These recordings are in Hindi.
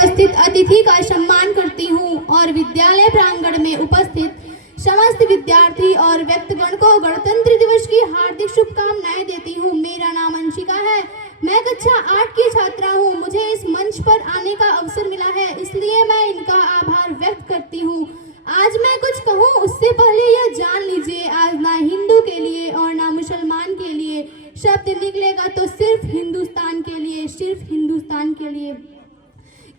उपस्थित अतिथि का सम्मान करती हूँ और विद्यालय प्रांगण में उपस्थित समस्त विद्यार्थी और व्यक्तिगण को गणतंत्र दिवस की हार्दिक शुभकामनाएं देती हूँ। मेरा नाम अंशिका है, मैं कक्षा 8 की छात्रा हूँ। मुझे इस मंच पर आने का अवसर मिला है, इसलिए मैं इनका आभार व्यक्त करती हूँ। आज मैं कुछ कहूँ उससे पहले यह जान लीजिए, आज ना हिंदू के लिए और ना मुसलमान के लिए शब्द निकलेगा तो सिर्फ हिंदुस्तान के लिए, सिर्फ हिंदुस्तान के लिए,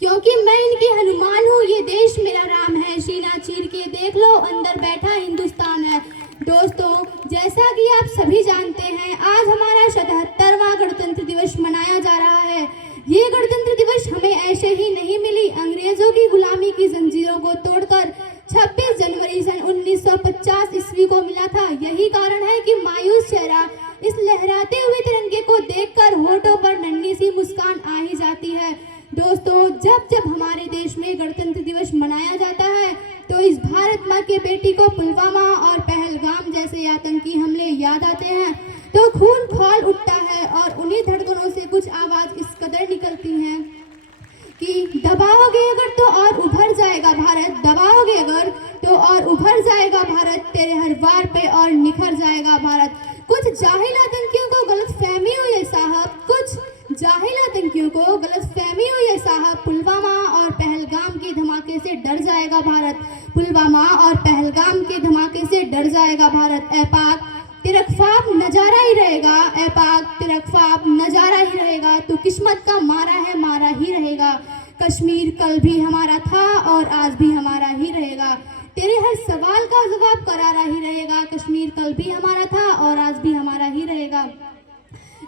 क्योंकि मैं इनकी हनुमान हूँ। ये देश मेरा राम है, सीना चीर के देख लो, अंदर बैठा हिंदुस्तान है। दोस्तों, जैसा कि आप सभी जानते हैं, आज हमारा 77वां गणतंत्र दिवस मनाया जा रहा है। ये गणतंत्र दिवस हमें ऐसे ही नहीं मिली, अंग्रेजों की गुलामी की जंजीरों को तोड़कर 26 जनवरी सन 1950 ईस्वी को मिला था। यही कारण है कि मायूस चेहरा इस लहराते हुए तिरंगे को देखकर होठों पर नन्ही सी मुस्कान आ ही जाती है। दोस्तों, जब जब हमारे देश में गणतंत्र दिवस मनाया जाता है तो इस भारत माँ की बेटी को पुलवामा और पहलगाम जैसे आतंकी हमले याद आते हैं तो खून खौल उठता है और उन्हीं धड़कनों से कुछ आवाज इस कदर निकलती है कि दबाओगे अगर तो और उभर जाएगा भारत, दबाओगे अगर तो और उभर जाएगा भारत, तेरे हर वार पे और निखर जाएगा भारत। कुछ जाहिल आतंकियों को गलतफहमी हुई है साहब, कुछ जाहिल आतंकियों को गलतफहमी हुई है साहब, पुलवामा और पहलगाम के धमाके से डर जाएगा भारत, पुलवामा और पहलगाम के धमाके से डर जाएगा भारत। ए पाक तेरा ख्वाब नजारा ही रहेगा, ए पाक तेरा ख्वाब नजारा ही रहेगा, तो किस्मत का मारा है, मारा ही रहेगा। कश्मीर कल भी हमारा था और आज भी हमारा ही रहेगा, तेरे हर सवाल का जवाब करारा ही रहेगा। कश्मीर कल भी हमारा था और आज भी हमारा ही रहेगा।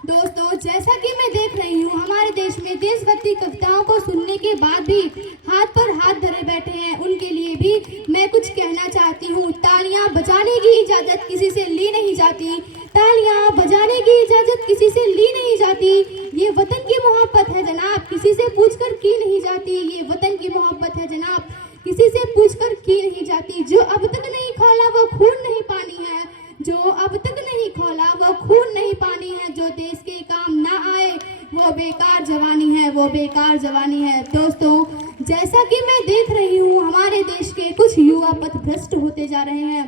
दोस्तों, जैसा कि मैं देख रही हूँ, हमारे देश में देशभक्ति कविताओं को सुनने के बाद भी हाथ पर हाथ धरे बैठे हैं, उनके लिए भी मैं कुछ कहना चाहती हूँ। तालियां बजाने की इजाजत किसी से ली नहीं जाती, तालियां बजाने की इजाजत किसी से ली नहीं जाती। ये वतन की मोहब्बत है जनाब, किसी से पूछकर की नहीं जाती। ये वतन की मोहब्बत है जनाब, किसी से पूछकर की नहीं जाती। जो अब तक नहीं खोला वो खून नहीं पानी है, जो अब तक नहीं खोला वो खून नहीं पानी है। जो देश के काम ना आए वो बेकार जवानी है, वो बेकार जवानी है। दोस्तों, जैसा कि मैं देख रही हूँ, हमारे देश के कुछ युवा पथभ्रष्ट होते जा रहे हैं,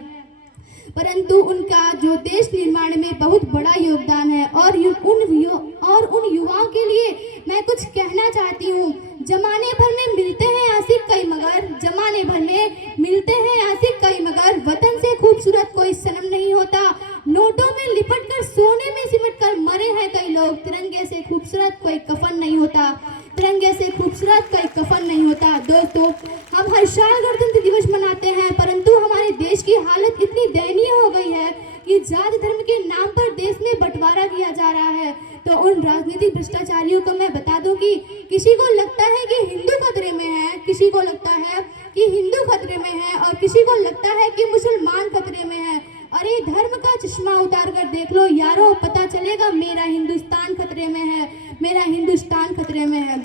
परंतु उनका जो देश निर्माण में बहुत बड़ा योगदान है और उन युवाओं के लिए मैं कुछ कहना चाहती हूँ। जमाने भर में मिलते हैं आशिक कई मगर, जमाने भर में मिलते हैं आशिक कई मगर, वतन से खूबसूरत कोई सनम नहीं होता। नोटों में लिपट कर सोने में सिमट कर मरे हैं कई लोग, तिरंगे से खूबसूरत कोई कफन नहीं होता, तिरंगे से खूबसूरत कोई कफन नहीं होता। दोस्तों, हम हर साल गणतंत्र दिवस मनाते हैं, परंतु हमारे देश की हालत इतनी दयनीय हो गई है कि जाति धर्म के नाम पर देश में बंटवारा किया जा रहा है। तो उन राजनीतिक भ्रष्टाचारियों को मैं बता दूं कि किसी को लगता है कि हिंदू खतरे में है, किसी को लगता है कि हिंदू खतरे में है और किसी को लगता है कि मुसलमान खतरे में है। अरे, धर्म का चश्मा उतार कर देख लो यारो, पता चलेगा मेरा हिंदुस्तान खतरे में है, मेरा हिंदुस्तान खतरे में है।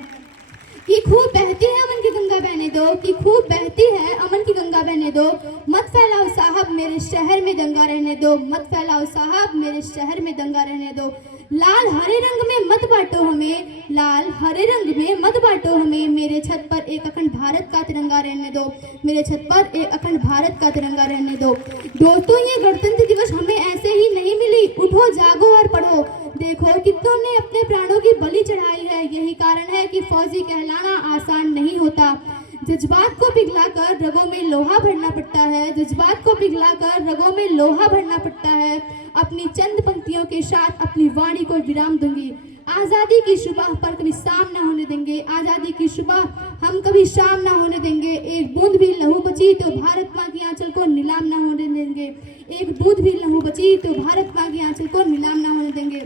कि खूब बहती है अमन की गंगा बहने दो, कि खूब बहती है अमन की गंगा बहने दो, मत फैलाओ साहब मेरे शहर में दंगा रहने दो, मत फैलाओ साहब मेरे शहर में दंगा रहने दो। लाल हरे रंग में मत बांटो हमें, लाल हरे रंग में मत बांटो हमें, मेरे छत पर एक अखंड भारत का तिरंगा रहने दो, मेरे छत पर एक अखंड भारत का तिरंगा रहने दो। दोस्तों, ये गणतंत्र दिवस हमें ऐसे ही नहीं मिली, उठो जागो और पढ़ो, देखो कितनों ने अपने प्राणों की बलि चढ़ाई है। यही कारण है कि फौजी कहलाना आसान नहीं होता। जज्बात को पिघलाकर रगों में लोहा भरना पड़ता है, जज्बात को पिघलाकर रगों में लोहा भरना पड़ता है। अपनी चंद पंक्तियों के साथ अपनी वाणी को विराम दूंगी। आज़ादी की सुबह पर कभी शाम न होने देंगे, आज़ादी की सुबह हम कभी शाम न होने देंगे। एक बूंद भी लहू बची तो भारत माँ की आंचल को नीलाम न होने देंगे, एक बूंद भी लहू बची तो भारत माँ की आंचल को नीलाम न होने देंगे।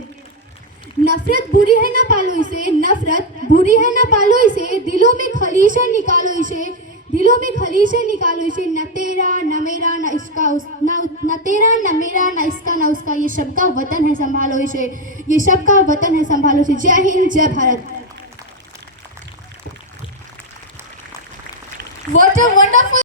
नफरत बुरी है ना पालो इसे, नफरत बुरी है ना पालो इसे, दिलों में खलीशें निकालो इसे, दिलों में खलीशें निकालो इसे। न तेरा न मेरा न इसका न तेरा न मेरा न इसका न उसका, ये सबका वतन है संभालो इसे, ये सबका वतन है संभालो इसे। जय हिंद, जय भारत। What a wonderful